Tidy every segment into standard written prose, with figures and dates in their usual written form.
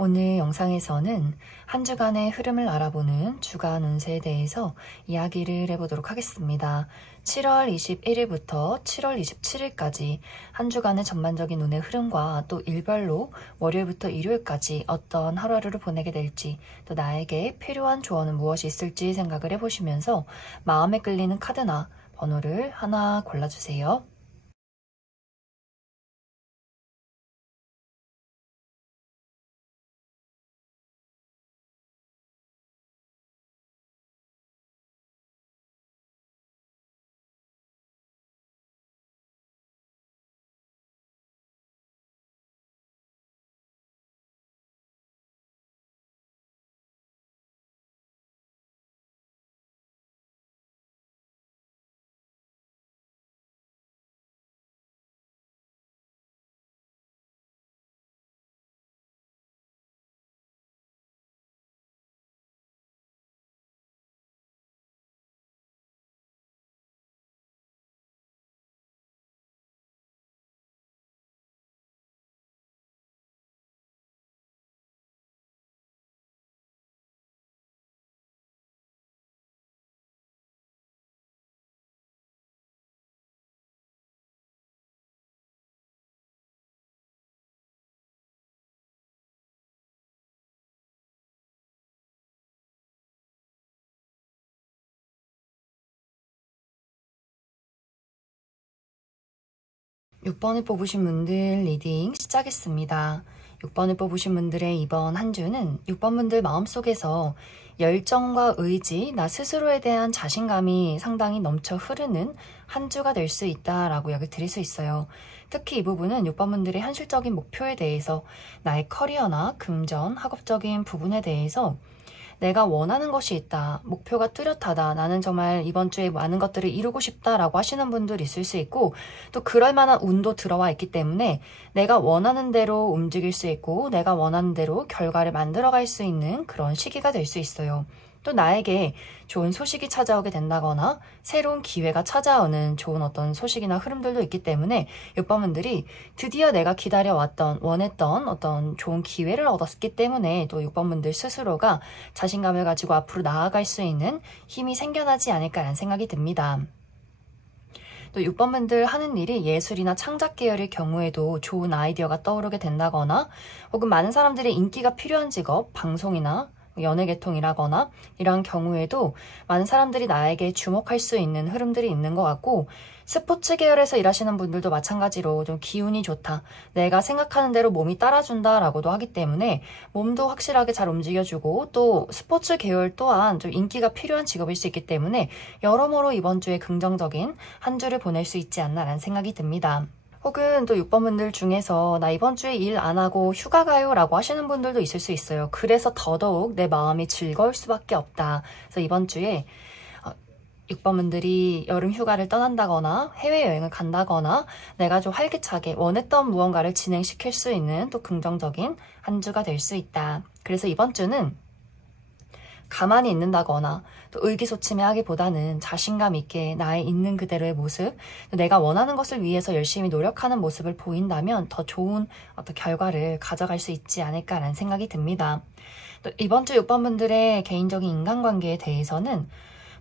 오늘 영상에서는 한 주간의 흐름을 알아보는 주간 운세에 대해서 이야기를 해보도록 하겠습니다. 7월 21일부터 7월 27일까지 한 주간의 전반적인 운의 흐름과 또 일별로 월요일부터 일요일까지 어떤 하루하루를 보내게 될지, 또 나에게 필요한 조언은 무엇이 있을지 생각을 해보시면서 마음에 끌리는 카드나 번호를 하나 골라주세요. 6번을 뽑으신 분들 리딩 시작했습니다. 6번을 뽑으신 분들의 이번 한 주는 6번 분들 마음속에서 열정과 의지, 나 스스로에 대한 자신감이 상당히 넘쳐 흐르는 한 주가 될 수 있다라고 이야기 드릴 수 있어요. 특히 이 부분은 6번 분들의 현실적인 목표에 대해서, 나의 커리어나 금전, 학업적인 부분에 대해서 내가 원하는 것이 있다, 목표가 뚜렷하다, 나는 정말 이번 주에 많은 것들을 이루고 싶다라고 하시는 분들 있을 수 있고, 또 그럴 만한 운도 들어와 있기 때문에 내가 원하는 대로 움직일 수 있고 내가 원하는 대로 결과를 만들어갈 수 있는 그런 시기가 될 수 있어요. 또 나에게 좋은 소식이 찾아오게 된다거나 새로운 기회가 찾아오는 좋은 어떤 소식이나 흐름들도 있기 때문에 6번분들이 드디어 내가 기다려왔던, 원했던 어떤 좋은 기회를 얻었기 때문에 또 6번분들 스스로가 자신감을 가지고 앞으로 나아갈 수 있는 힘이 생겨나지 않을까라는 생각이 듭니다. 또 6번분들 하는 일이 예술이나 창작 계열의 경우에도 좋은 아이디어가 떠오르게 된다거나, 혹은 많은 사람들의 인기가 필요한 직업, 방송이나 연예계통이라거나 이런 경우에도 많은 사람들이 나에게 주목할 수 있는 흐름들이 있는 것 같고, 스포츠 계열에서 일하시는 분들도 마찬가지로 좀 기운이 좋다, 내가 생각하는 대로 몸이 따라준다 라고도 하기 때문에 몸도 확실하게 잘 움직여주고, 또 스포츠 계열 또한 좀 인기가 필요한 직업일 수 있기 때문에 여러모로 이번 주에 긍정적인 한 주를 보낼 수 있지 않나 라는 생각이 듭니다. 혹은 또 6번분들 중에서 나 이번 주에 일 안 하고 휴가 가요 라고 하시는 분들도 있을 수 있어요. 그래서 더더욱 내 마음이 즐거울 수밖에 없다. 그래서 이번 주에 6번분들이 여름 휴가를 떠난다거나 해외여행을 간다거나 내가 좀 활기차게 원했던 무언가를 진행시킬 수 있는 또 긍정적인 한 주가 될 수 있다. 그래서 이번 주는 가만히 있는다거나 또 의기소침해하기보다는 자신감 있게 나의 있는 그대로의 모습, 내가 원하는 것을 위해서 열심히 노력하는 모습을 보인다면 더 좋은 어떤 결과를 가져갈 수 있지 않을까라는 생각이 듭니다. 또 이번 주 6번분들의 개인적인 인간관계에 대해서는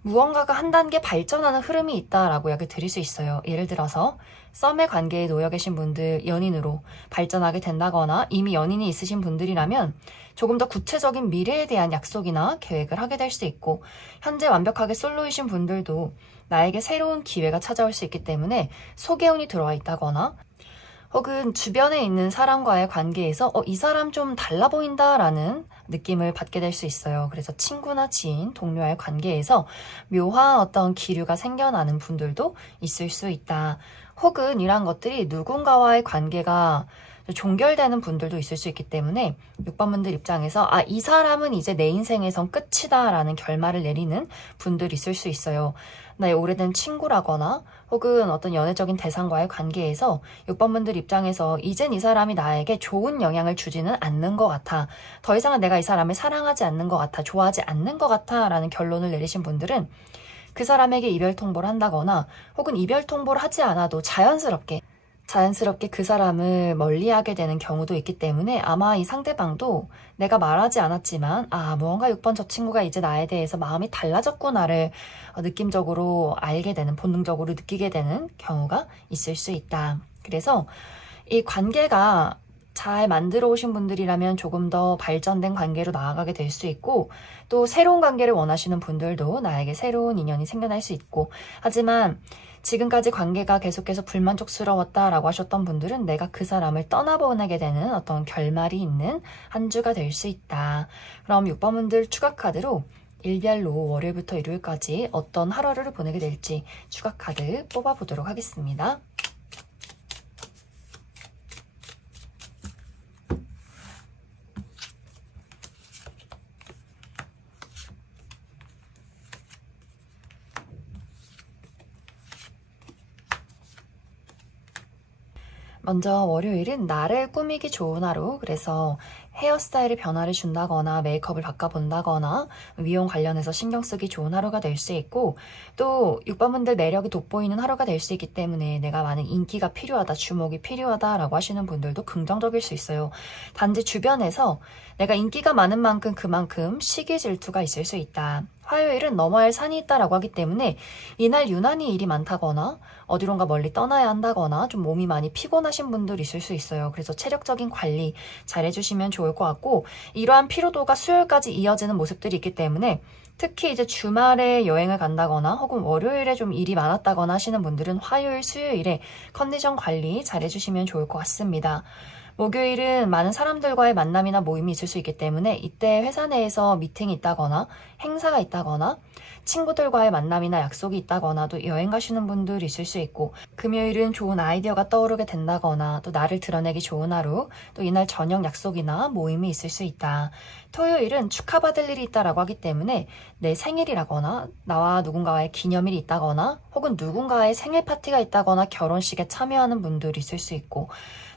무언가가 한 단계 발전하는 흐름이 있다라고 이야기 드릴 수 있어요. 예를 들어서 썸의 관계에 놓여 계신 분들, 연인으로 발전하게 된다거나 이미 연인이 있으신 분들이라면 조금 더 구체적인 미래에 대한 약속이나 계획을 하게 될 수 있고, 현재 완벽하게 솔로이신 분들도 나에게 새로운 기회가 찾아올 수 있기 때문에 소개운이 들어와 있다거나, 혹은 주변에 있는 사람과의 관계에서 이 사람 좀 달라 보인다라는 느낌을 받게 될 수 있어요. 그래서 친구나 지인, 동료와의 관계에서 묘한 어떤 기류가 생겨나는 분들도 있을 수 있다. 혹은 이러한 것들이 누군가와의 관계가 종결되는 분들도 있을 수 있기 때문에 6번분들 입장에서 이 사람은 이제 내 인생에선 끝이다 라는 결말을 내리는 분들이 있을 수 있어요. 나의 오래된 친구라거나 혹은 어떤 연애적인 대상과의 관계에서 6번분들 입장에서 이젠 이 사람이 나에게 좋은 영향을 주지는 않는 것 같아, 더 이상은 내가 이 사람을 사랑하지 않는 것 같아, 좋아하지 않는 것 같아 라는 결론을 내리신 분들은 그 사람에게 이별 통보를 한다거나, 혹은 이별 통보를 하지 않아도 자연스럽게 자연스럽게 그 사람을 멀리하게 되는 경우도 있기 때문에 아마 이 상대방도 내가 말하지 않았지만 무언가 6번 저 친구가 이제 나에 대해서 마음이 달라졌구나를 느낌적으로 알게 되는, 본능적으로 느끼게 되는 경우가 있을 수 있다. 그래서 이 관계가 잘 만들어 오신 분들이라면 조금 더 발전된 관계로 나아가게 될 수 있고, 또 새로운 관계를 원하시는 분들도 나에게 새로운 인연이 생겨날 수 있고, 하지만 지금까지 관계가 계속해서 불만족스러웠다라고 하셨던 분들은 내가 그 사람을 떠나보내게 되는 어떤 결말이 있는 한 주가 될 수 있다. 그럼 6번 분들 추가 카드로 일별로 월요일부터 일요일까지 어떤 하루를 보내게 될지 추가 카드 뽑아보도록 하겠습니다. 먼저 월요일은 나를 꾸미기 좋은 하루. 그래서 헤어스타일의 변화를 준다거나 메이크업을 바꿔본다거나 미용 관련해서 신경 쓰기 좋은 하루가 될 수 있고, 또 6번분들 매력이 돋보이는 하루가 될 수 있기 때문에 내가 많은 인기가 필요하다, 주목이 필요하다라고 하시는 분들도 긍정적일 수 있어요. 단지 주변에서 내가 인기가 많은 만큼 그만큼 시기 질투가 있을 수 있다. 화요일은 넘어야 할 산이 있다라고 하기 때문에 이날 유난히 일이 많다거나 어디론가 멀리 떠나야 한다거나 좀 몸이 많이 피곤하신 분들 있을 수 있어요. 그래서 체력적인 관리 잘 해주시면 좋을 것 같고, 이러한 피로도가 수요일까지 이어지는 모습들이 있기 때문에 특히 이제 주말에 여행을 간다거나 혹은 월요일에 좀 일이 많았다거나 하시는 분들은 화요일, 수요일에 컨디션 관리 잘 해주시면 좋을 것 같습니다. 목요일은 많은 사람들과의 만남이나 모임이 있을 수 있기 때문에 이때 회사 내에서 미팅이 있다거나 행사가 있다거나 친구들과의 만남이나 약속이 있다거나 또 여행 가시는 분들 있을 수 있고, 금요일은 좋은 아이디어가 떠오르게 된다거나 또 나를 드러내기 좋은 하루, 또 이날 저녁 약속이나 모임이 있을 수 있다. 토요일은 축하받을 일이 있다라고 하기 때문에 내 생일이라거나 나와 누군가의 기념일이 있다거나 혹은 누군가의 생일 파티가 있다거나 결혼식에 참여하는 분들이 있을 수 있고,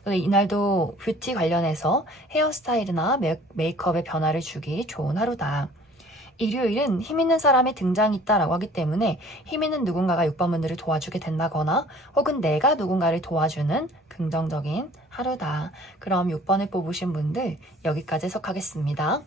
이날도 뷰티 관련해서 헤어스타일이나 메이크업의 변화를 주기 좋은 하루다. 일요일은 힘 있는 사람의 등장이 있다라고 하기 때문에 힘 있는 누군가가 6번분들을 도와주게 된다거나 혹은 내가 누군가를 도와주는 긍정적인 하루다. 그럼 6번을 뽑으신 분들 여기까지 해석하겠습니다.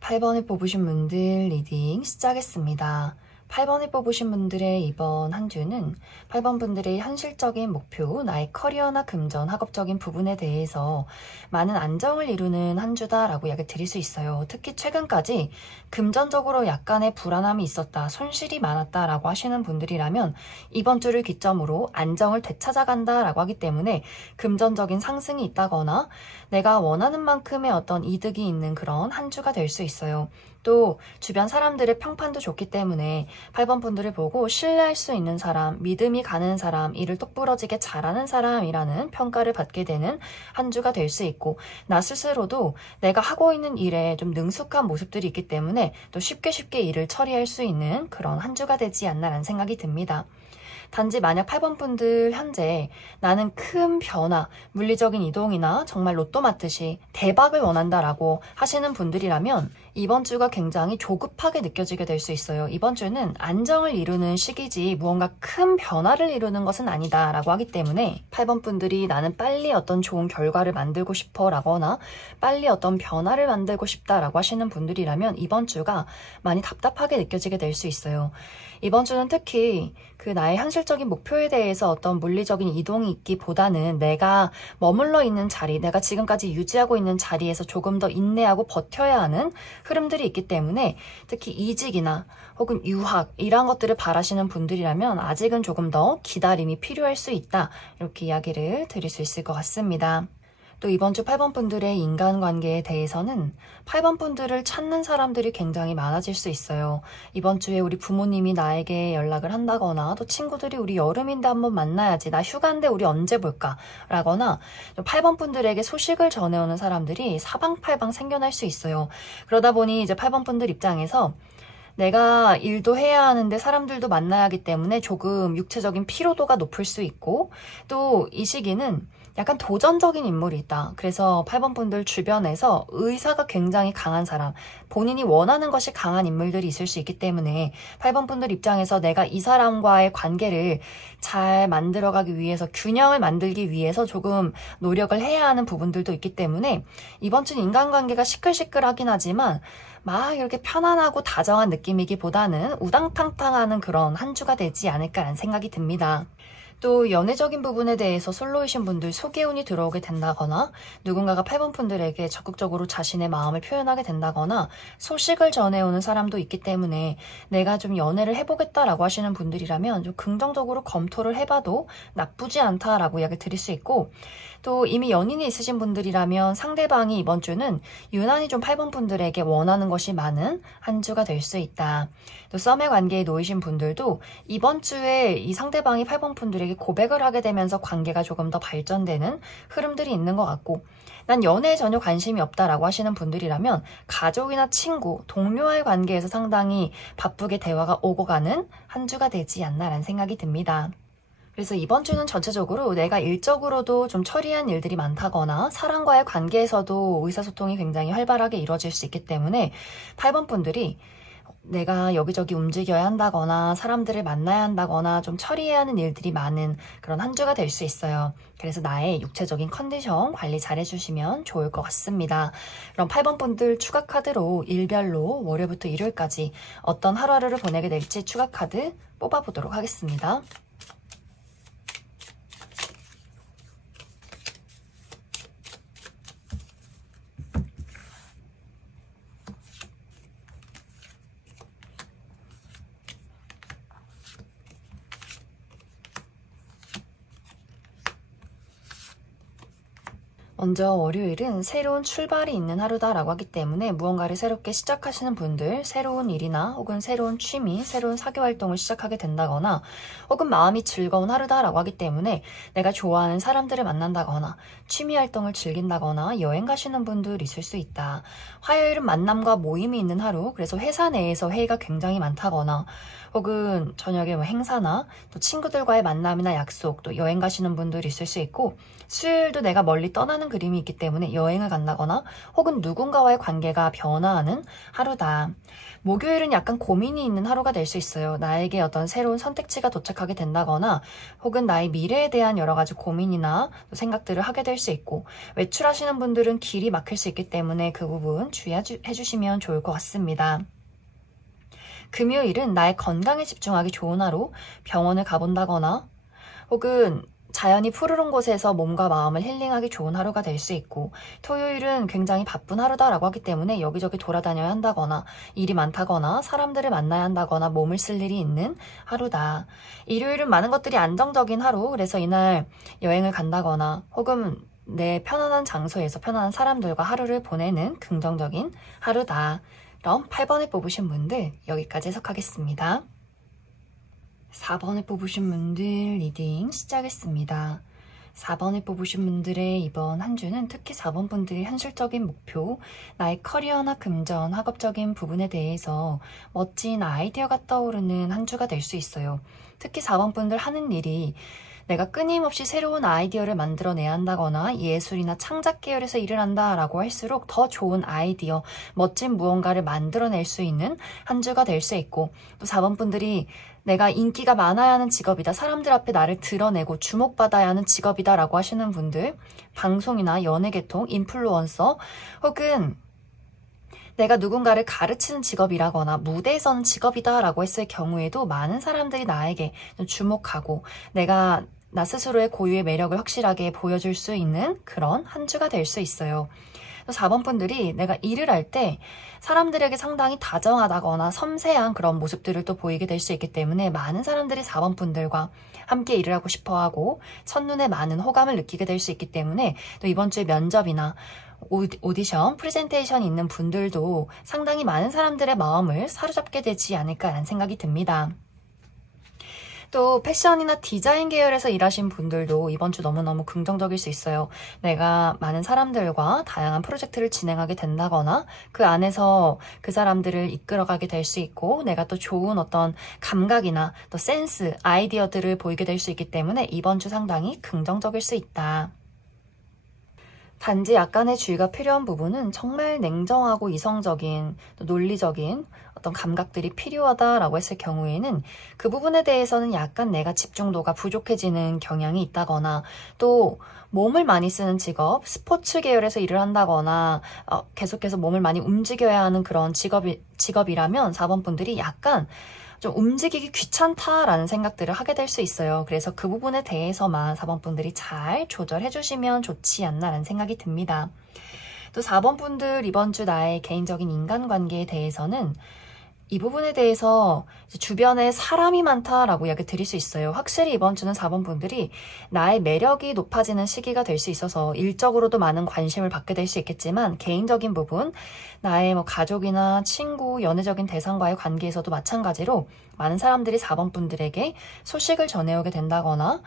8번을 뽑으신 분들 리딩 시작하겠습니다. 8번을 뽑으신 분들의 이번 한 주는 8번 분들의 현실적인 목표, 나의 커리어나 금전, 학업적인 부분에 대해서 많은 안정을 이루는 한 주다라고 이야기 드릴 수 있어요. 특히 최근까지 금전적으로 약간의 불안함이 있었다, 손실이 많았다라고 하시는 분들이라면 이번 주를 기점으로 안정을 되찾아간다라고 하기 때문에 금전적인 상승이 있다거나 내가 원하는 만큼의 어떤 이득이 있는 그런 한 주가 될 수 있어요. 또 주변 사람들의 평판도 좋기 때문에 8번 분들을 보고 신뢰할 수 있는 사람, 믿음이 가는 사람, 일을 똑부러지게 잘하는 사람이라는 평가를 받게 되는 한 주가 될 수 있고, 나 스스로도 내가 하고 있는 일에 좀 능숙한 모습들이 있기 때문에 또 쉽게 일을 처리할 수 있는 그런 한 주가 되지 않나라는 생각이 듭니다. 단지 만약 8번 분들 현재 나는 큰 변화, 물리적인 이동이나 정말 로또 맞듯이 대박을 원한다라고 하시는 분들이라면 이번 주가 굉장히 조급하게 느껴지게 될 수 있어요. 이번 주는 안정을 이루는 시기지 무언가 큰 변화를 이루는 것은 아니다 라고 하기 때문에 8번 분들이 나는 빨리 어떤 좋은 결과를 만들고 싶어 라거나 빨리 어떤 변화를 만들고 싶다 라고 하시는 분들이라면 이번 주가 많이 답답하게 느껴지게 될 수 있어요. 이번 주는 특히 그 나의 현실적인 목표에 대해서 어떤 물리적인 이동이 있기보다는 내가 머물러 있는 자리, 내가 지금까지 유지하고 있는 자리에서 조금 더 인내하고 버텨야 하는 흐름들이 있기 때문에 특히 이직이나 혹은 유학 이런 것들을 바라시는 분들이라면 아직은 조금 더 기다림이 필요할 수 있다, 이렇게 이야기를 드릴 수 있을 것 같습니다. 또 이번 주 8번 분들의 인간관계에 대해서는 8번 분들을 찾는 사람들이 굉장히 많아질 수 있어요. 이번 주에 우리 부모님이 나에게 연락을 한다거나 또 친구들이 우리 여름인데 한번 만나야지, 나 휴가인데 우리 언제 볼까 라거나 8번 분들에게 소식을 전해오는 사람들이 사방팔방 생겨날 수 있어요. 그러다 보니 이제 8번 분들 입장에서 내가 일도 해야 하는데 사람들도 만나야 하기 때문에 조금 육체적인 피로도가 높을 수 있고, 또 이 시기는 약간 도전적인 인물이 있다. 그래서 8번 분들 주변에서 의사가 굉장히 강한 사람, 본인이 원하는 것이 강한 인물들이 있을 수 있기 때문에 8번 분들 입장에서 내가 이 사람과의 관계를 잘 만들어가기 위해서, 균형을 만들기 위해서 조금 노력을 해야 하는 부분들도 있기 때문에 이번 주는 인간관계가 시끌시끌하긴 하지만 막 이렇게 편안하고 다정한 느낌이기보다는 우당탕탕하는 그런 한 주가 되지 않을까라는 생각이 듭니다. 또 연애적인 부분에 대해서 솔로이신 분들 소개운이 들어오게 된다거나 누군가가 8번 분들에게 적극적으로 자신의 마음을 표현하게 된다거나 소식을 전해오는 사람도 있기 때문에 내가 좀 연애를 해보겠다라고 하시는 분들이라면 좀 긍정적으로 검토를 해봐도 나쁘지 않다라고 이야기 드릴 수 있고, 또 이미 연인이 있으신 분들이라면 상대방이 이번 주는 유난히 좀 8번 분들에게 원하는 것이 많은 한 주가 될 수 있다. 또 썸의 관계에 놓이신 분들도 이번 주에 이 상대방이 8번 분들에게 고백을 하게 되면서 관계가 조금 더 발전되는 흐름들이 있는 것 같고, 난 연애에 전혀 관심이 없다라고 하시는 분들이라면 가족이나 친구, 동료와의 관계에서 상당히 바쁘게 대화가 오고 가는 한 주가 되지 않나라는 생각이 듭니다. 그래서 이번 주는 전체적으로 내가 일적으로도 좀 처리한 일들이 많다거나 사람과의 관계에서도 의사소통이 굉장히 활발하게 이루어질 수 있기 때문에 8번 분들이 내가 여기저기 움직여야 한다거나 사람들을 만나야 한다거나 좀 처리해야 하는 일들이 많은 그런 한 주가 될 수 있어요. 그래서 나의 육체적인 컨디션 관리 잘 해주시면 좋을 것 같습니다. 그럼 8번 분들 추가 카드로 일별로 월요일부터 일요일까지 어떤 하루하루를 보내게 될지 추가 카드 뽑아보도록 하겠습니다. 먼저 월요일은 새로운 출발이 있는 하루다라고 하기 때문에 무언가를 새롭게 시작하시는 분들, 새로운 일이나 혹은 새로운 취미, 새로운 사교 활동을 시작하게 된다거나 혹은 마음이 즐거운 하루다라고 하기 때문에 내가 좋아하는 사람들을 만난다거나 취미 활동을 즐긴다거나 여행 가시는 분들 있을 수 있다. 화요일은 만남과 모임이 있는 하루, 그래서 회사 내에서 회의가 굉장히 많다거나 혹은 저녁에 뭐 행사나 또 친구들과의 만남이나 약속, 또 여행 가시는 분들이 있을 수 있고, 수요일도 내가 멀리 떠나는 그림이 있기 때문에 여행을 간다거나 혹은 누군가와의 관계가 변화하는 하루다. 목요일은 약간 고민이 있는 하루가 될 수 있어요. 나에게 어떤 새로운 선택지가 도착하게 된다거나 혹은 나의 미래에 대한 여러 가지 고민이나 생각들을 하게 될 수 있고, 외출하시는 분들은 길이 막힐 수 있기 때문에 그 부분 주의해 주시면 좋을 것 같습니다. 금요일은 나의 건강에 집중하기 좋은 하루, 병원을 가본다거나 혹은 자연이 푸르른 곳에서 몸과 마음을 힐링하기 좋은 하루가 될 수 있고, 토요일은 굉장히 바쁜 하루다라고 하기 때문에 여기저기 돌아다녀야 한다거나 일이 많다거나 사람들을 만나야 한다거나 몸을 쓸 일이 있는 하루다. 일요일은 많은 것들이 안정적인 하루, 그래서 이날 여행을 간다거나 혹은 내 편안한 장소에서 편안한 사람들과 하루를 보내는 긍정적인 하루다. 그럼 8번을 뽑으신 분들 여기까지 해석하겠습니다. 4번을 뽑으신 분들 리딩 시작했습니다. 4번을 뽑으신 분들의 이번 한 주는 특히 4번 분들의 현실적인 목표, 나의 커리어나 금전, 학업적인 부분에 대해서 멋진 아이디어가 떠오르는 한 주가 될 수 있어요. 특히 4번 분들 하는 일이 내가 끊임없이 새로운 아이디어를 만들어내야 한다거나 예술이나 창작 계열에서 일을 한다라고 할수록 더 좋은 아이디어, 멋진 무언가를 만들어낼 수 있는 한 주가 될 수 있고, 또 4번 분들이 내가 인기가 많아야 하는 직업이다, 사람들 앞에 나를 드러내고 주목받아야 하는 직업이다 라고 하시는 분들, 방송이나 연예계통, 인플루언서 혹은 내가 누군가를 가르치는 직업이라거나 무대에 서는 직업이다 라고 했을 경우에도 많은 사람들이 나에게 주목하고 내가 나 스스로의 고유의 매력을 확실하게 보여줄 수 있는 그런 한 주가 될 수 있어요. 4번 분들이 내가 일을 할 때 사람들에게 상당히 다정하다거나 섬세한 그런 모습들을 또 보이게 될 수 있기 때문에 많은 사람들이 4번 분들과 함께 일을 하고 싶어하고 첫눈에 많은 호감을 느끼게 될 수 있기 때문에 또 이번 주에 면접이나 오디션, 프레젠테이션이 있는 분들도 상당히 많은 사람들의 마음을 사로잡게 되지 않을까라는 생각이 듭니다. 또 패션이나 디자인 계열에서 일하신 분들도 이번 주 너무너무 긍정적일 수 있어요. 내가 많은 사람들과 다양한 프로젝트를 진행하게 된다거나 그 안에서 그 사람들을 이끌어가게 될 수 있고, 내가 또 좋은 어떤 감각이나 또 센스, 아이디어들을 보이게 될 수 있기 때문에 이번 주 상당히 긍정적일 수 있다. 단지 약간의 주의가 필요한 부분은 정말 냉정하고 이성적인, 또 논리적인 어떤 감각들이 필요하다라고 했을 경우에는 그 부분에 대해서는 약간 내가 집중도가 부족해지는 경향이 있다거나, 또 몸을 많이 쓰는 직업, 스포츠 계열에서 일을 한다거나 계속해서 몸을 많이 움직여야 하는 그런 직업이라면 4번 분들이 약간 좀 움직이기 귀찮다라는 생각들을 하게 될 수 있어요. 그래서 그 부분에 대해서만 4번 분들이 잘 조절해 주시면 좋지 않나라는 생각이 듭니다. 또 4번 분들 이번 주 나의 개인적인 인간관계에 대해서는 이 부분에 대해서 주변에 사람이 많다라고 이야기 드릴 수 있어요. 확실히 이번 주는 4번 분들이 나의 매력이 높아지는 시기가 될 수 있어서 일적으로도 많은 관심을 받게 될 수 있겠지만, 개인적인 부분, 나의 가족이나 친구, 연애적인 대상과의 관계에서도 마찬가지로 많은 사람들이 4번 분들에게 소식을 전해오게 된다거나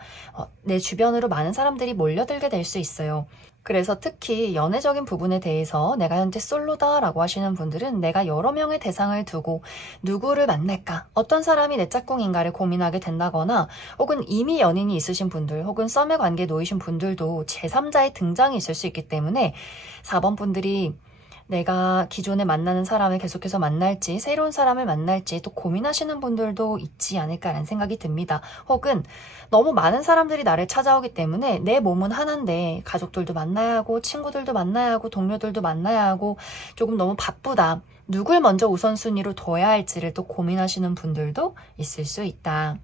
내 주변으로 많은 사람들이 몰려들게 될 수 있어요. 그래서 특히 연애적인 부분에 대해서 내가 현재 솔로다라고 하시는 분들은 내가 여러 명의 대상을 두고 누구를 만날까, 어떤 사람이 내 짝꿍인가를 고민하게 된다거나, 혹은 이미 연인이 있으신 분들, 혹은 썸의 관계에 놓이신 분들도 제3자의 등장이 있을 수 있기 때문에 4번 분들이 내가 기존에 만나는 사람을 계속해서 만날지, 새로운 사람을 만날지 또 고민하시는 분들도 있지 않을까라는 생각이 듭니다. 혹은 너무 많은 사람들이 나를 찾아오기 때문에 내 몸은 하나인데 가족들도 만나야 하고, 친구들도 만나야 하고, 동료들도 만나야 하고, 조금 너무 바쁘다, 누굴 먼저 우선순위로 둬야 할지를 또 고민하시는 분들도 있을 수 있다.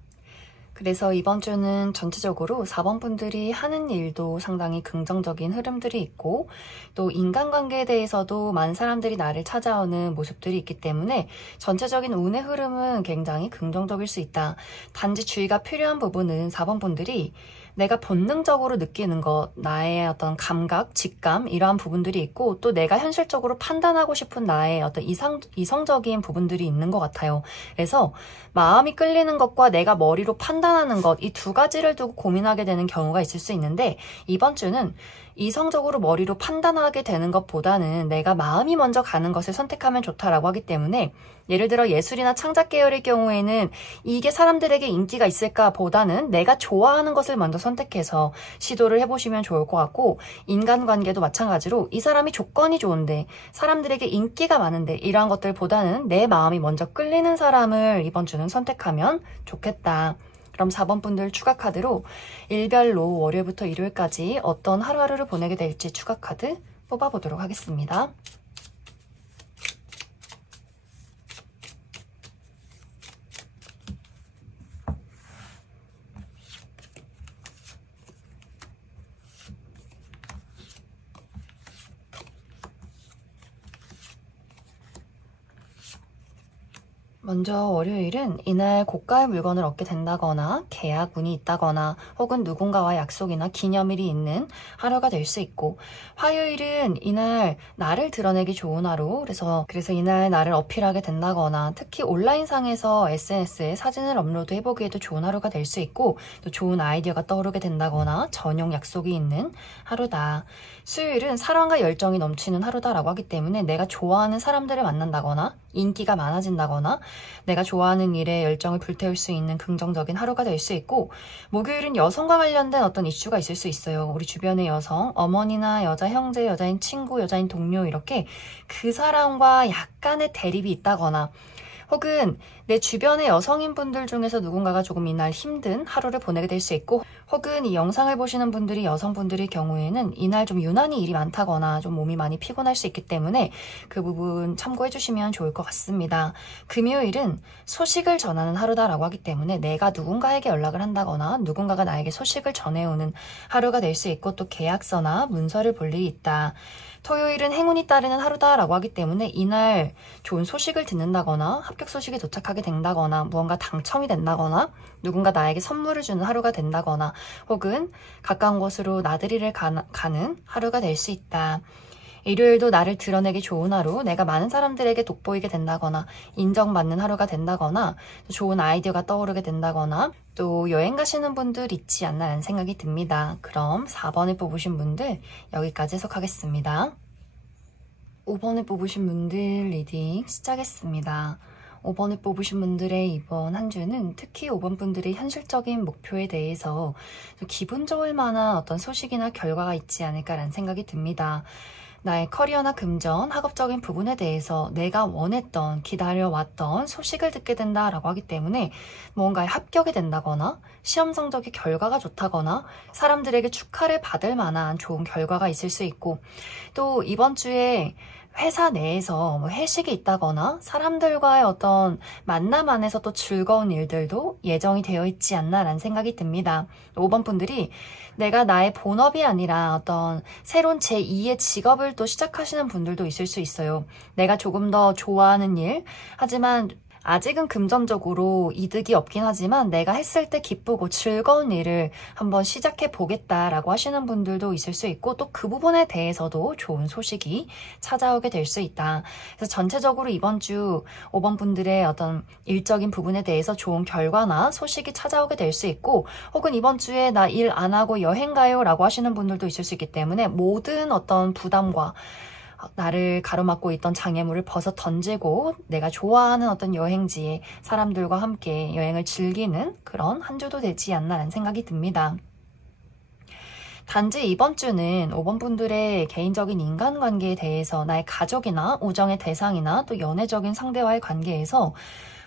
그래서 이번 주는 전체적으로 4번 분들이 하는 일도 상당히 긍정적인 흐름들이 있고, 또 인간관계에 대해서도 많은 사람들이 나를 찾아오는 모습들이 있기 때문에 전체적인 운의 흐름은 굉장히 긍정적일 수 있다. 단지 주의가 필요한 부분은 4번 분들이 내가 본능적으로 느끼는 것, 나의 어떤 감각, 직감, 이러한 부분들이 있고, 또 내가 현실적으로 판단하고 싶은 나의 어떤 이성적인 부분들이 있는 것 같아요. 그래서 마음이 끌리는 것과 내가 머리로 판단하는 것, 이 두 가지를 두고 고민하게 되는 경우가 있을 수 있는데, 이번 주는 이성적으로 머리로 판단하게 되는 것보다는 내가 마음이 먼저 가는 것을 선택하면 좋다라고 하기 때문에, 예를 들어 예술이나 창작 계열의 경우에는 이게 사람들에게 인기가 있을까 보다는 내가 좋아하는 것을 먼저 선택해서 시도를 해보시면 좋을 것 같고, 인간관계도 마찬가지로 이 사람이 조건이 좋은데, 사람들에게 인기가 많은데, 이러한 것들보다는 내 마음이 먼저 끌리는 사람을 이번 주는 선택하면 좋겠다. 그럼 4번 분들 추가 카드로 일별로 월요일부터 일요일까지 어떤 하루하루를 보내게 될지 추가 카드 뽑아보도록 하겠습니다. 먼저 월요일은 이날 고가의 물건을 얻게 된다거나, 계약운이 있다거나, 혹은 누군가와 약속이나 기념일이 있는 하루가 될 수 있고, 화요일은 이날 나를 드러내기 좋은 하루, 그래서 이날 나를 어필하게 된다거나, 특히 온라인상에서 SNS에 사진을 업로드 해보기에도 좋은 하루가 될 수 있고, 또 좋은 아이디어가 떠오르게 된다거나, 전용 약속이 있는 하루다. 수요일은 사랑과 열정이 넘치는 하루다라고 하기 때문에 내가 좋아하는 사람들을 만난다거나, 인기가 많아진다거나, 내가 좋아하는 일에 열정을 불태울 수 있는 긍정적인 하루가 될 수 있고, 목요일은 여성과 관련된 어떤 이슈가 있을 수 있어요. 우리 주변의 여성, 어머니나 여자 형제, 여자인 친구, 여자인 동료, 이렇게 그 사람과 약간의 대립이 있다거나, 혹은 내 주변의 여성인 분들 중에서 누군가가 조금 이날 힘든 하루를 보내게 될 수 있고, 혹은 이 영상을 보시는 분들이 여성분들의 경우에는 이날 좀 유난히 일이 많다거나 좀 몸이 많이 피곤할 수 있기 때문에 그 부분 참고해 주시면 좋을 것 같습니다. 금요일은 소식을 전하는 하루다라고 하기 때문에 내가 누군가에게 연락을 한다거나 누군가가 나에게 소식을 전해오는 하루가 될 수 있고, 또 계약서나 문서를 볼 일이 있다. 토요일은 행운이 따르는 하루다라고 하기 때문에 이날 좋은 소식을 듣는다거나, 합격 소식이 도착하게 된다거나, 무언가 당첨이 된다거나, 누군가 나에게 선물을 주는 하루가 된다거나, 혹은 가까운 곳으로 나들이를 가는 하루가 될 수 있다. 일요일도 나를 드러내기 좋은 하루, 내가 많은 사람들에게 돋보이게 된다거나, 인정받는 하루가 된다거나, 좋은 아이디어가 떠오르게 된다거나, 또 여행 가시는 분들 있지 않나라는 생각이 듭니다. 그럼 4번을 뽑으신 분들 여기까지 해석하겠습니다. 5번을 뽑으신 분들 리딩 시작했습니다. 5번을 뽑으신 분들의 이번 한 주는 특히 5번 분들의 현실적인 목표에 대해서 좀 기분 좋을 만한 어떤 소식이나 결과가 있지 않을까라는 생각이 듭니다. 나의 커리어나 금전, 학업적인 부분에 대해서 내가 원했던, 기다려왔던 소식을 듣게 된다라고 하기 때문에 뭔가에 합격이 된다거나 시험 성적의 결과가 좋다거나 사람들에게 축하를 받을 만한 좋은 결과가 있을 수 있고, 또 이번 주에 회사 내에서 뭐 회식이 있다거나 사람들과의 어떤 만남 안에서 또 즐거운 일들도 예정이 되어 있지 않나라는 생각이 듭니다. 5번 분들이 내가 나의 본업이 아니라 어떤 새로운 제2의 직업을 또 시작하시는 분들도 있을 수 있어요. 내가 조금 더 좋아하는 일, 하지만 아직은 금전적으로 이득이 없긴 하지만 내가 했을 때 기쁘고 즐거운 일을 한번 시작해 보겠다라고 하시는 분들도 있을 수 있고, 또 그 부분에 대해서도 좋은 소식이 찾아오게 될 수 있다. 그래서 전체적으로 이번 주 5번 분들의 어떤 일적인 부분에 대해서 좋은 결과나 소식이 찾아오게 될 수 있고, 혹은 이번 주에 나 일 안 하고 여행 가요 라고 하시는 분들도 있을 수 있기 때문에 모든 어떤 부담과 나를 가로막고 있던 장애물을 벗어 던지고 내가 좋아하는 어떤 여행지에 사람들과 함께 여행을 즐기는 그런 한 주도 되지 않나라는 생각이 듭니다. 단지 이번 주는 5번 분들의 개인적인 인간관계에 대해서 나의 가족이나 우정의 대상이나 또 연애적인 상대와의 관계에서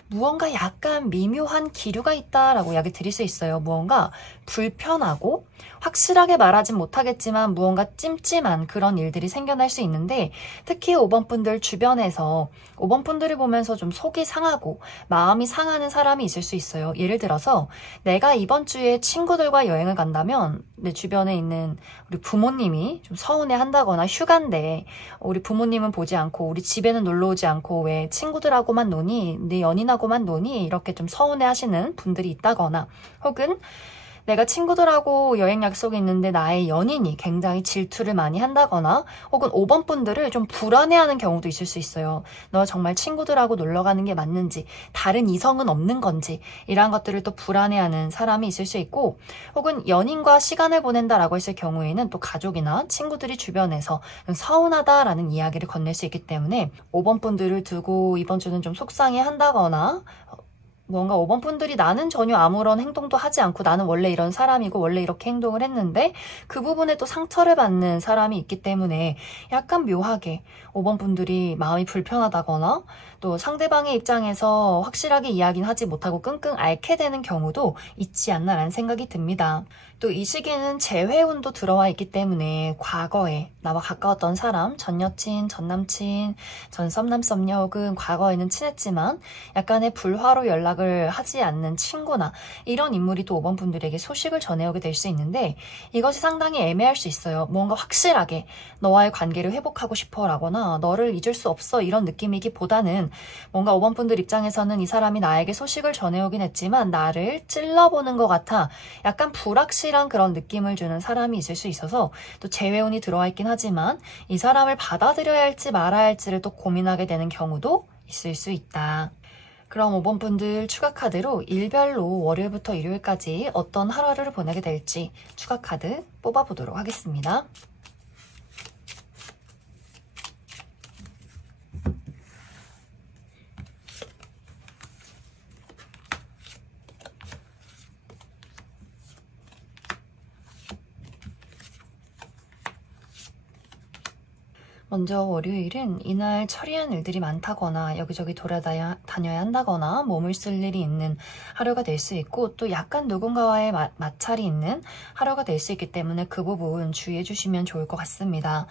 무언가 약간 미묘한 기류가 있다라고 이야기 드릴 수 있어요. 무언가 불편하고 확실하게 말하진 못하겠지만 무언가 찜찜한 그런 일들이 생겨날 수 있는데, 특히 5번 분들 주변에서 5번 분들을 보면서 좀 속이 상하고 마음이 상하는 사람이 있을 수 있어요. 예를 들어서 내가 이번 주에 친구들과 여행을 간다면 내 주변에 있는 우리 부모님이 좀 서운해 한다거나, 휴가인데 우리 부모님은 보지 않고 우리 집에는 놀러 오지 않고 왜 친구들하고만 노니, 내 연인하고만 노니, 이렇게 좀 서운해 하시는 분들이 있다거나, 혹은 내가 친구들하고 여행 약속이 있는데 나의 연인이 굉장히 질투를 많이 한다거나, 혹은 5번 분들을 좀 불안해하는 경우도 있을 수 있어요. 너 정말 친구들하고 놀러 가는 게 맞는지, 다른 이성은 없는 건지, 이러한 것들을 또 불안해하는 사람이 있을 수 있고, 혹은 연인과 시간을 보낸다라고 했을 경우에는 또 가족이나 친구들이 주변에서 서운하다라는 이야기를 건넬 수 있기 때문에 5번 분들을 두고 이번 주는 좀 속상해 한다거나, 뭔가 5번 분들이 나는 전혀 아무런 행동도 하지 않고 나는 원래 이런 사람이고 원래 이렇게 행동을 했는데 그 부분에 또 상처를 받는 사람이 있기 때문에 약간 묘하게 5번 분들이 마음이 불편하다거나, 또 상대방의 입장에서 확실하게 이야기는 하지 못하고 끙끙 앓게 되는 경우도 있지 않나라는 생각이 듭니다. 또 이 시기에는 재회운도 들어와 있기 때문에 과거에 나와 가까웠던 사람, 전 여친, 전 남친, 전 썸남 썸녀, 혹은 과거에는 친했지만 약간의 불화로 연락을 하지 않는 친구나 이런 인물이 또 5번 분들에게 소식을 전해오게 될 수 있는데, 이것이 상당히 애매할 수 있어요. 뭔가 확실하게 너와의 관계를 회복하고 싶어 라거나 너를 잊을 수 없어 이런 느낌이기보다는 뭔가 5번 분들 입장에서는 이 사람이 나에게 소식을 전해오긴 했지만 나를 찔러보는 것 같아 약간 불확실한 그런 느낌을 주는 사람이 있을 수 있어서, 또 재회운이 들어와 있긴 하지만 이 사람을 받아들여야 할지 말아야 할지를 또 고민하게 되는 경우도 있을 수 있다. 그럼 5번 분들 추가 카드로 일별로 월요일부터 일요일까지 어떤 하루를 보내게 될지 추가 카드 뽑아보도록 하겠습니다. 먼저 월요일은 이날 처리한 일들이 많다거나 여기저기 돌아다녀야 한다거나 몸을 쓸 일이 있는 하루가 될 수 있고, 또 약간 누군가와의 마찰이 있는 하루가 될 수 있기 때문에 그 부분 주의해 주시면 좋을 것 같습니다.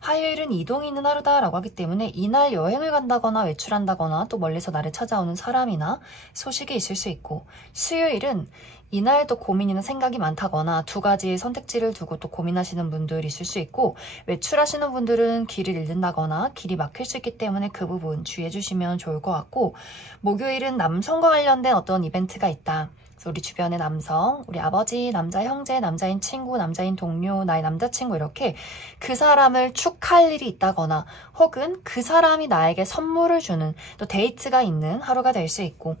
화요일은 이동이 있는 하루다라고 하기 때문에 이날 여행을 간다거나 외출한다거나 또 멀리서 나를 찾아오는 사람이나 소식이 있을 수 있고, 수요일은 이날도 고민이나 생각이 많다거나 두 가지의 선택지를 두고 또 고민하시는 분들이 있을 수 있고, 외출하시는 분들은 길을 잃는다거나 길이 막힐 수 있기 때문에 그 부분 주의해 주시면 좋을 것 같고, 목요일은 남성과 관련된 어떤 이벤트가 있다. 그래서 우리 주변의 남성, 우리 아버지, 남자 형제, 남자인 친구, 남자인 동료, 나의 남자친구, 이렇게 그 사람을 축하할 일이 있다거나, 혹은 그 사람이 나에게 선물을 주는 또 데이트가 있는 하루가 될 수 있고,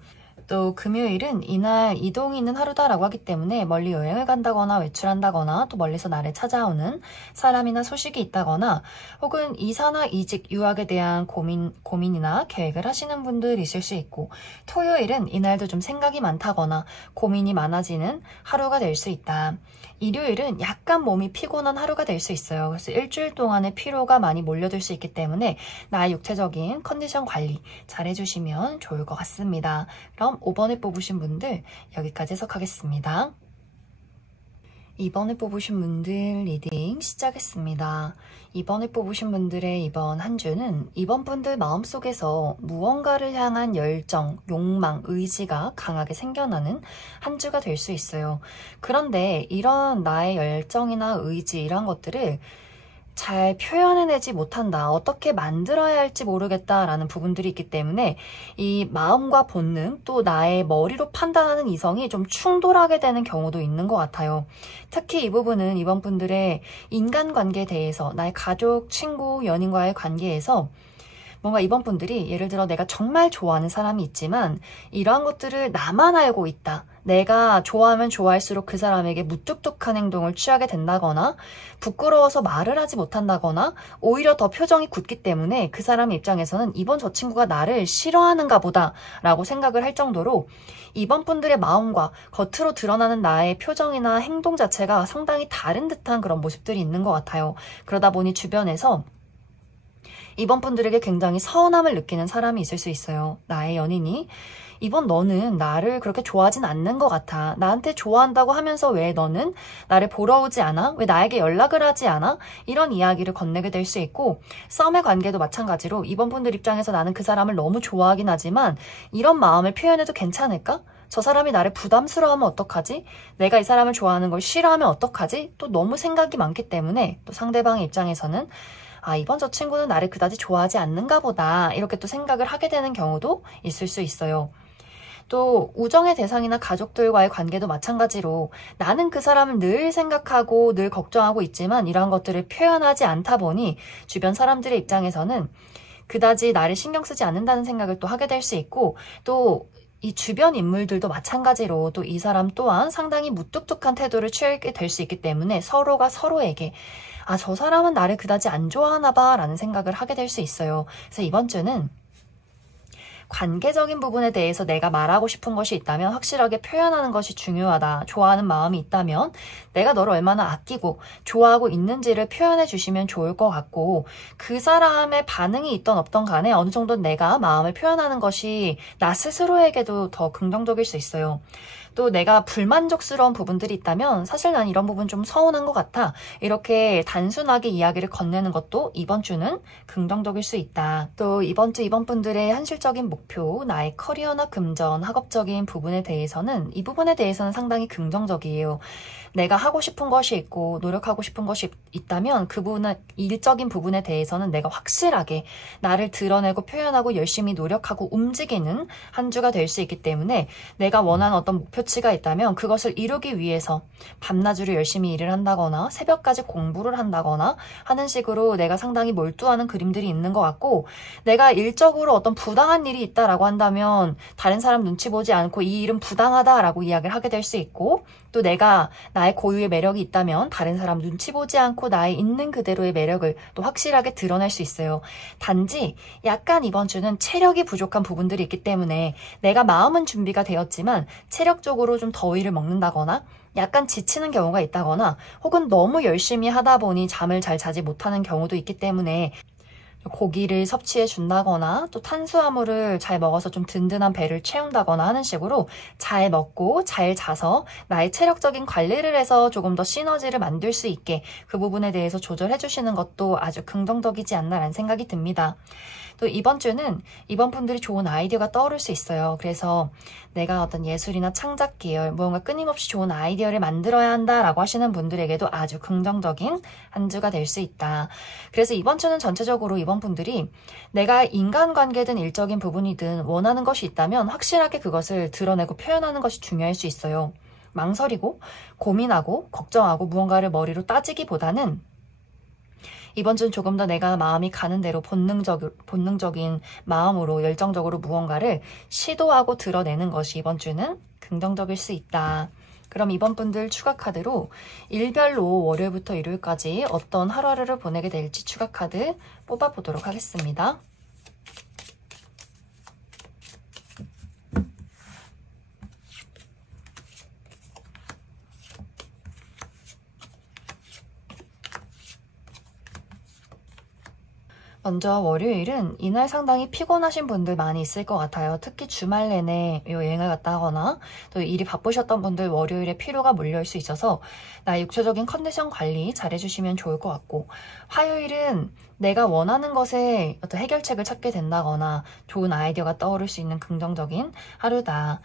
또 금요일은 이날 이동이 있는 하루다라고 하기 때문에 멀리 여행을 간다거나 외출한다거나 또 멀리서 나를 찾아오는 사람이나 소식이 있다거나 혹은 이사나 이직, 유학에 대한 고민이나 계획을 하시는 분들 있을 수 있고, 토요일은 이날도 좀 생각이 많다거나 고민이 많아지는 하루가 될 수 있다. 일요일은 약간 몸이 피곤한 하루가 될 수 있어요. 그래서 일주일 동안의 피로가 많이 몰려들 수 있기 때문에 나의 육체적인 컨디션 관리 잘 해주시면 좋을 것 같습니다. 그럼 5번에 뽑으신 분들 여기까지 해석하겠습니다. 2번에 뽑으신 분들 리딩 시작했습니다. 2번에 뽑으신 분들의 이번 한 주는 이번 분들 마음속에서 무언가를 향한 열정, 욕망, 의지가 강하게 생겨나는 한 주가 될 수 있어요. 그런데 이런 나의 열정이나 의지 이런 것들을 잘 표현해내지 못한다, 어떻게 만들어야 할지 모르겠다라는 부분들이 있기 때문에 이 마음과 본능 또 나의 머리로 판단하는 이성이 좀 충돌하게 되는 경우도 있는 것 같아요. 특히 이 부분은 이번 분들의 인간관계에 대해서, 나의 가족, 친구, 연인과의 관계에서 뭔가 이번 분들이 예를 들어 내가 정말 좋아하는 사람이 있지만 이러한 것들을 나만 알고 있다, 내가 좋아하면 좋아할수록 그 사람에게 무뚝뚝한 행동을 취하게 된다거나 부끄러워서 말을 하지 못한다거나 오히려 더 표정이 굳기 때문에 그 사람 입장에서는 이번 저 친구가 나를 싫어하는가 보다 라고 생각을 할 정도로 이번 분들의 마음과 겉으로 드러나는 나의 표정이나 행동 자체가 상당히 다른 듯한 그런 모습들이 있는 것 같아요. 그러다 보니 주변에서 이번 분들에게 굉장히 서운함을 느끼는 사람이 있을 수 있어요. 나의 연인이 이번 너는 나를 그렇게 좋아하진 않는 것 같아. 나한테 좋아한다고 하면서 왜 너는 나를 보러 오지 않아? 왜 나에게 연락을 하지 않아? 이런 이야기를 건네게 될 수 있고, 썸의 관계도 마찬가지로 이번 분들 입장에서 나는 그 사람을 너무 좋아하긴 하지만 이런 마음을 표현해도 괜찮을까? 저 사람이 나를 부담스러워하면 어떡하지? 내가 이 사람을 좋아하는 걸 싫어하면 어떡하지? 또 너무 생각이 많기 때문에 또 상대방의 입장에서는 이번 저 친구는 나를 그다지 좋아하지 않는가 보다 이렇게 또 생각을 하게 되는 경우도 있을 수 있어요. 또 우정의 대상이나 가족들과의 관계도 마찬가지로 나는 그 사람을 늘 생각하고 늘 걱정하고 있지만 이러한 것들을 표현하지 않다 보니 주변 사람들의 입장에서는 그다지 나를 신경 쓰지 않는다는 생각을 또 하게 될 수 있고, 또 이 주변 인물들도 마찬가지로 또 이 사람 또한 상당히 무뚝뚝한 태도를 취하게 될 수 있기 때문에 서로가 서로에게 저 사람은 나를 그다지 안 좋아하나 봐 라는 생각을 하게 될 수 있어요. 그래서 이번 주는 관계적인 부분에 대해서 내가 말하고 싶은 것이 있다면 확실하게 표현하는 것이 중요하다. 좋아하는 마음이 있다면 내가 너를 얼마나 아끼고 좋아하고 있는지를 표현해 주시면 좋을 것 같고, 그 사람의 반응이 있던 없던 간에 어느 정도 내가 마음을 표현하는 것이 나 스스로에게도 더 긍정적일 수 있어요. 또 내가 불만족스러운 부분들이 있다면 사실 난 이런 부분 좀 서운한 것 같아, 이렇게 단순하게 이야기를 건네는 것도 이번 주는 긍정적일 수 있다. 또 이번 주 이번 분들의 현실적인 목표, 나의 커리어나 금전, 학업적인 부분에 대해서는 이 부분에 대해서는 상당히 긍정적이에요. 내가 하고 싶은 것이 있고 노력하고 싶은 것이 있다면 그 부분은 일적인 부분에 대해서는 내가 확실하게 나를 드러내고 표현하고 열심히 노력하고 움직이는 한 주가 될 수 있기 때문에 내가 원하는 어떤 목표치가 있다면 그것을 이루기 위해서 밤낮으로 열심히 일을 한다거나 새벽까지 공부를 한다거나 하는 식으로 내가 상당히 몰두하는 그림들이 있는 것 같고, 내가 일적으로 어떤 부당한 일이 있다라고 한다면 다른 사람 눈치 보지 않고 이 일은 부당하다라고 이야기를 하게 될 수 있고, 또 내가 나의 고유의 매력이 있다면 다른 사람 눈치 보지 않고 나의 있는 그대로의 매력을 또 확실하게 드러낼 수 있어요. 단지 약간 이번 주는 체력이 부족한 부분들이 있기 때문에 내가 마음은 준비가 되었지만 체력적으로 좀 더위를 먹는다거나 약간 지치는 경우가 있다거나 혹은 너무 열심히 하다 보니 잠을 잘 자지 못하는 경우도 있기 때문에 고기를 섭취해 준다거나 또 탄수화물을 잘 먹어서 좀 든든한 배를 채운다거나 하는 식으로 잘 먹고 잘 자서 나의 체력적인 관리를 해서 조금 더 시너지를 만들 수 있게 그 부분에 대해서 조절해 주시는 것도 아주 긍정적이지 않나라는 생각이 듭니다. 또 이번 주는 이번 분들이 좋은 아이디어가 떠오를 수 있어요. 그래서 내가 어떤 예술이나 창작 계열, 무언가 끊임없이 좋은 아이디어를 만들어야 한다라고 하시는 분들에게도 아주 긍정적인 한 주가 될 수 있다. 그래서 이번 주는 전체적으로 이번 분들이 내가 인간관계든 일적인 부분이든 원하는 것이 있다면 확실하게 그것을 드러내고 표현하는 것이 중요할 수 있어요. 망설이고 고민하고 걱정하고 무언가를 머리로 따지기보다는 이번 주는 조금 더 내가 마음이 가는 대로 본능적인 마음으로 열정적으로 무언가를 시도하고 드러내는 것이 이번 주는 긍정적일 수 있다. 그럼 이번 분들 추가 카드로 일별로 월요일부터 일요일까지 어떤 하루하루를 보내게 될지 추가 카드 뽑아보도록 하겠습니다. 먼저 월요일은 이날 상당히 피곤하신 분들 많이 있을 것 같아요. 특히 주말 내내 여행을 갔다 하거나 또 일이 바쁘셨던 분들 월요일에 피로가 몰려올 수 있어서 나의 육체적인 컨디션 관리 잘 해주시면 좋을 것 같고, 화요일은 내가 원하는 것에 어떤 해결책을 찾게 된다거나 좋은 아이디어가 떠오를 수 있는 긍정적인 하루다.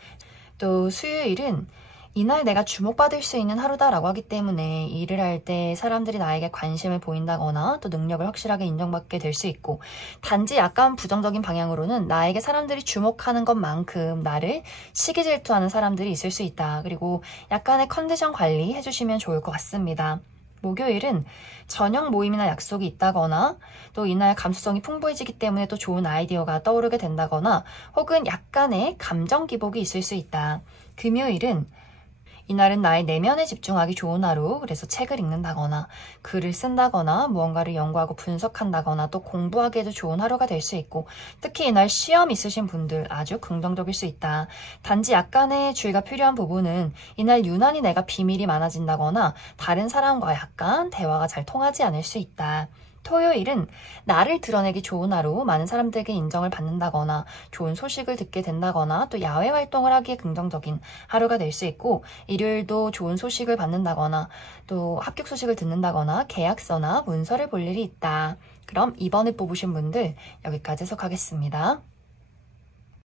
또 수요일은 이날 내가 주목받을 수 있는 하루다라고 하기 때문에 일을 할 때 사람들이 나에게 관심을 보인다거나 또 능력을 확실하게 인정받게 될 수 있고, 단지 약간 부정적인 방향으로는 나에게 사람들이 주목하는 것만큼 나를 시기 질투하는 사람들이 있을 수 있다. 그리고 약간의 컨디션 관리 해주시면 좋을 것 같습니다. 목요일은 저녁 모임이나 약속이 있다거나 또 이날 감수성이 풍부해지기 때문에 또 좋은 아이디어가 떠오르게 된다거나 혹은 약간의 감정 기복이 있을 수 있다. 금요일은 이날은 나의 내면에 집중하기 좋은 하루, 그래서 책을 읽는다거나 글을 쓴다거나 무언가를 연구하고 분석한다거나 또 공부하기에도 좋은 하루가 될 수 있고, 특히 이날 시험 있으신 분들 아주 긍정적일 수 있다. 단지 약간의 주의가 필요한 부분은 이날 유난히 내가 비밀이 많아진다거나 다른 사람과 약간 대화가 잘 통하지 않을 수 있다. 토요일은 나를 드러내기 좋은 하루, 많은 사람들에게 인정을 받는다거나 좋은 소식을 듣게 된다거나 또 야외 활동을 하기에 긍정적인 하루가 될 수 있고, 일요일도 좋은 소식을 받는다거나 또 합격 소식을 듣는다거나 계약서나 문서를 볼 일이 있다. 그럼 이번에 뽑으신 분들 여기까지 해석하겠습니다.